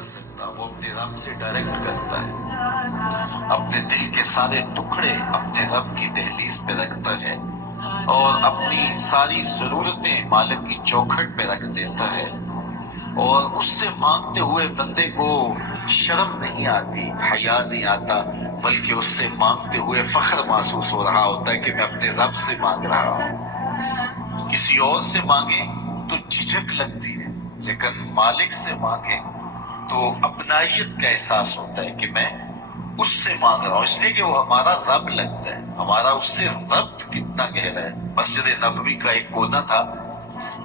کر سکتا، وہ اپنے رب سے ڈائریکٹ کرتا ہے، اپنے دل کے سارے ٹکڑے اپنے رب کی دہلیز پہ رکھتا ہے اور اپنی ساری ضرورتیں مالک کی چوکھٹ پہ رکھ دیتا ہے، اور اس سے مانگتے ہوئے بندے کو شرم نہیں آتی، حیا نہیں آتا، بلکہ اس سے مانگتے ہوئے فخر محسوس ہو رہا ہوتا ہے کہ میں اپنے رب سے مانگ رہا ہوں۔ کسی اور سے مانگے تو جھجک لگتی ہے، لیکن مالک سے مانگے تو اپنائیت کا احساس ہوتا ہے کہ میں اس سے مانگ رہا ہوں، اس لیے کہ وہ ہمارا رب لگتا ہے، ہمارا اس سے ربط کتنا گہرا ہے۔ مسجد نبوی کا ایک کونا تھا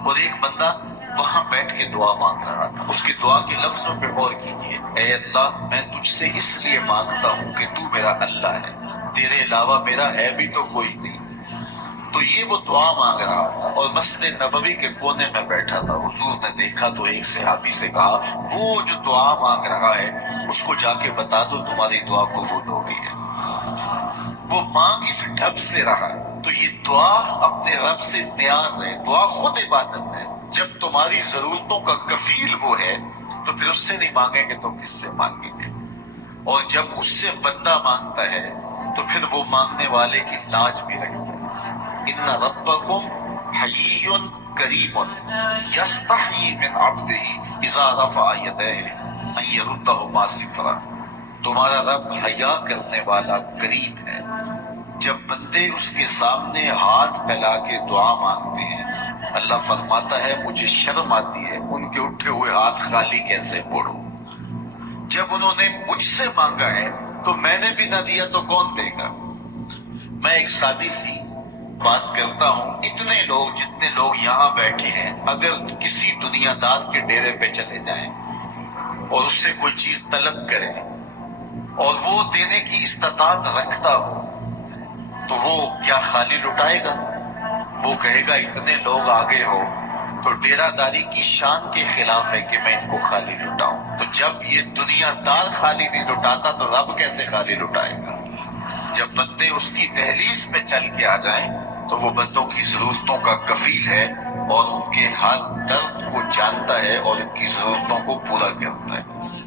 اور ایک بندہ وہاں بیٹھ کے دعا مانگ رہا تھا۔ اس کی دعا کے لفظوں پہ غور کیجیے، اے اللہ میں تجھ سے اس لیے مانگتا ہوں کہ تو میرا اللہ ہے، تیرے علاوہ میرا ہے بھی تو کوئی نہیں۔ تو یہ وہ دعا مانگ رہا تھا اور مسجد نبوی کے کونے میں بیٹھا تھا۔ حضور نے دیکھا تو ایک صحابی سے کہا، وہ جو دعا مانگ رہا ہے اس کو جا کے بتا دو تمہاری دعا قبول ہو گئی ہے۔ وہ مانگ اس ڈھب سے رہا ہے۔ تو یہ دعا اپنے رب سے نیاز ہے، دعا خود عبادت ہے۔ جب تمہاری ضرورتوں کا کفیل وہ ہے تو پھر اس سے نہیں مانگیں گے تو کس سے مانگیں گے؟ اور جب اس سے بندہ مانگتا ہے تو پھر وہ مانگنے والے کی لاج بھی رکھتا ہے۔ ان ربکم حیی کریم یستحیی من عبدہ اذا رفع یدیہ ان یردہما صفرا۔ تمہارا رب حیا کرنے والا کریم ہے، جب بندے اس کے سامنے ہاتھ پھیلا کے دعا مانگتے ہیں اللہ فرماتا ہے مجھے شرم آتی ہے ان کے اٹھے ہوئے ہاتھ خالی کیسے موڑوں۔ جب انہوں نے مجھ سے مانگا ہے تو میں نے بھی نہ دیا تو کون دے گا؟ میں ایک سادی سی بات کرتا ہوں، اتنے لوگ جتنے لوگ یہاں بیٹھے ہیں اگر کسی دنیا دار کے ڈیرے پہ چلے جائیں اور اس سے کوئی چیز طلب کریں اور وہ دینے کی استطاعت رکھتا ہو تو وہ کیا خالی لٹائے گا؟ وہ کہے گا اتنے لوگ آگے ہو تو ڈیرہ داری کی شان کے خلاف ہے کہ میں ان کو خالی لٹاؤں۔ تو جب یہ دنیا دار خالی نہیں لٹاتا تو رب کیسے خالی لٹائے گا؟ جب بندے اس کی دہلیز پہ چل کے آ جائیں تو وہ بندوں کی ضرورتوں کا کفیل ہے اور ان کے ہر درد کو جانتا ہے اور ان کی ضرورتوں کو پورا کرتا ہے۔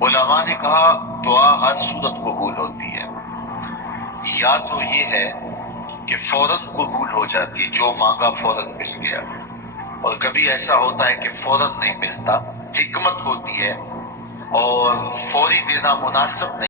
علماء نے کہا دعا ہر صورت قبول ہوتی ہے، یا تو یہ ہے کہ فوراً قبول ہو جاتی ہے، جو مانگا فوراً مل گیا، اور کبھی ایسا ہوتا ہے کہ فوراً نہیں ملتا، حکمت ہوتی ہے اور فوری دینا مناسب نہیں